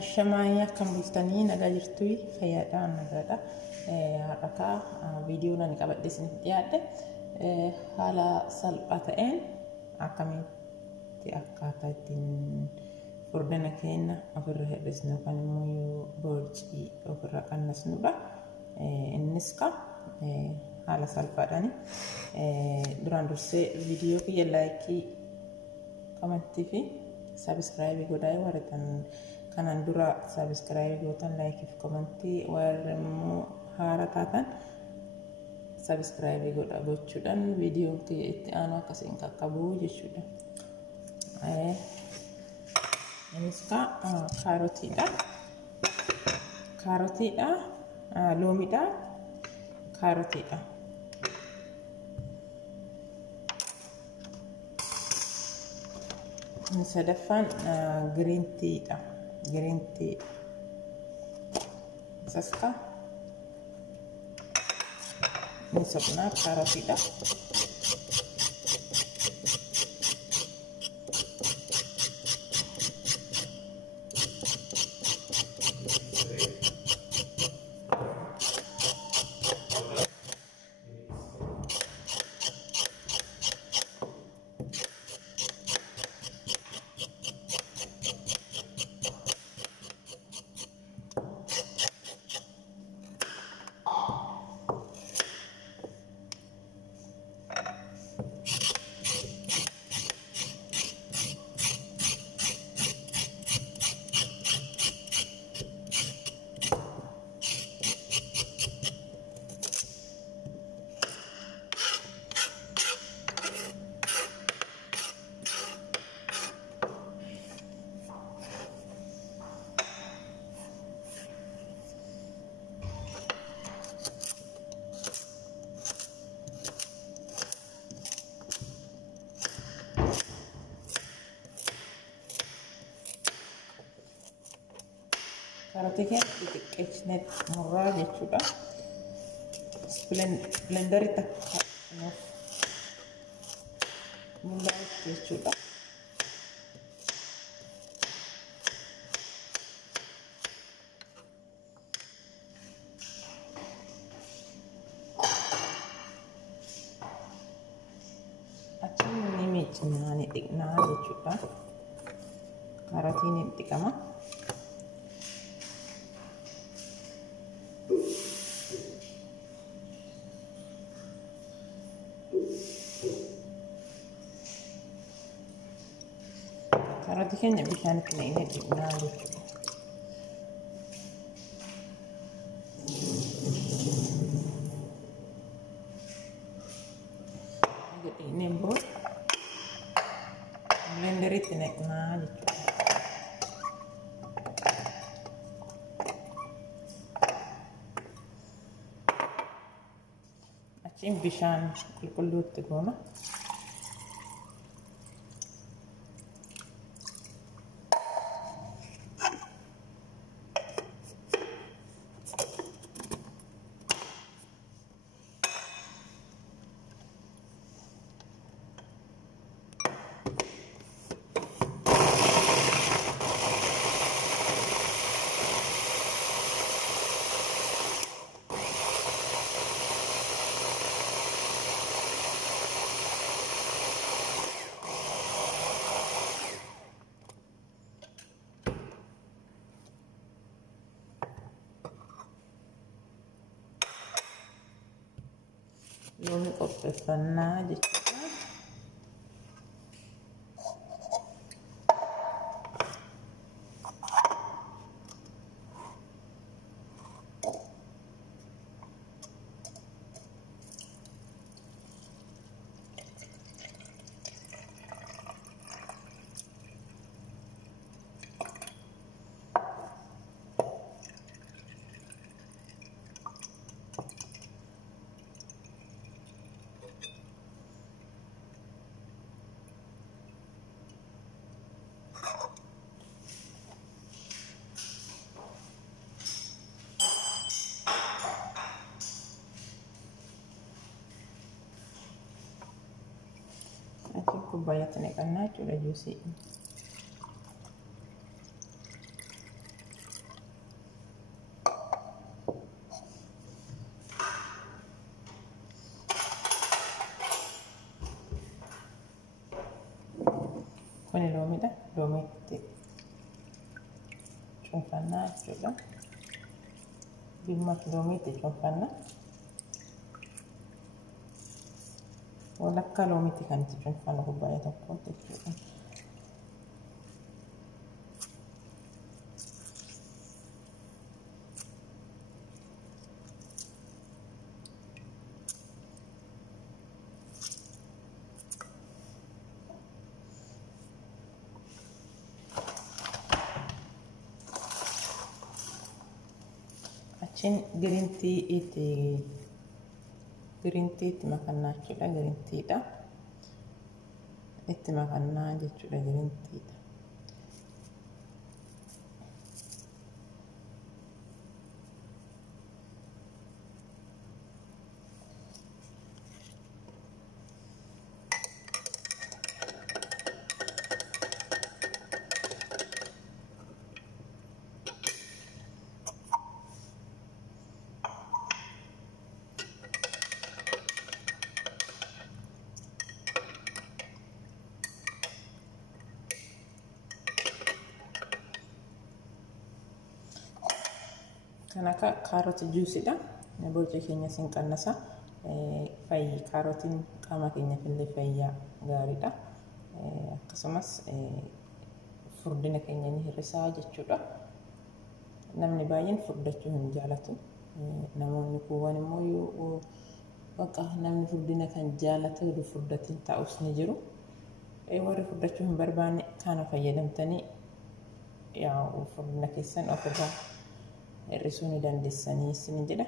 Ashamaa akkam bultanii nagaa jirtu fayyaadhaan nagaadha. Har'aa viidiyoo nani qabadhe isiniif dhiyaadhe haala salphaa ta'een akkamitti akkaataa ittiin furdina keenya ofirra hir'isnu yookaan immoo boorcii ofirra qannasnudha. Innis haala salphaadhaan duraan dursee viidiyoo kiyya laayikii, komentii fi sabiskiraayibii godhaa warreen kanan dura sabiskiraayibii gootan laayikii fi komentii warra immoo haara taatan sabiskiraayibii gochuudhaan viidiyoo kiyya itti aanu akkasiin qaqqabu jechuudha. Innis kaarotiidha, loomiidha, kaarotiidha. Sadaffaan green tea'dha. Green tea. Saska. Ini sebenarnya kaarotiidha. Kaarotii keenya xixiqqeessinee murraa jechuudha. Blenderitti akka nuuf mul'atu jechuudha. Achiin ni miiccinaa ni dhiqnaa jechuudha. Kaarotiin ni dhiqama. Kaarotii keenya bishaanitti naqnee dhiqnaa jechuudha. Dhiqneen booda blenderitti naqnaa jechuudha. Achiin bishaan qulqulluutti goona. Loomii qopheeffannaa jechuudha. Kubbaya tenaga nacho la juicy. Kuni loomiidha. Loomiitti cuunfannaa jechuudha. Dhimma loomiitti cuunfanna. Walakkaa loomiitti kan itti cuunfannu kubbaayyaa tokkotti jechuudha. Achiin green tea itti makannaa jechuudha. Green teadha. Itti makannaa jechuudha green teadha. Kan akka kaarootii juusidha. Boca keenya sin qannasa. Kaarootiin qaama keenyaaf illee fayyaa gaariidha. Akkasumas furdina keenya ni hir'isaa jechuudha. Namni baay'een furdachuu hin jaalatu. Namoonni kuuwwan immoo yoo namni furdina kan jaalatu yoo furdatiin taa'us ni jiru. Warri furdachuu hin barbaanne kana fayyadamtanii furdina keessan ofirraa hir'isuu ni dandeessanii isin jedha.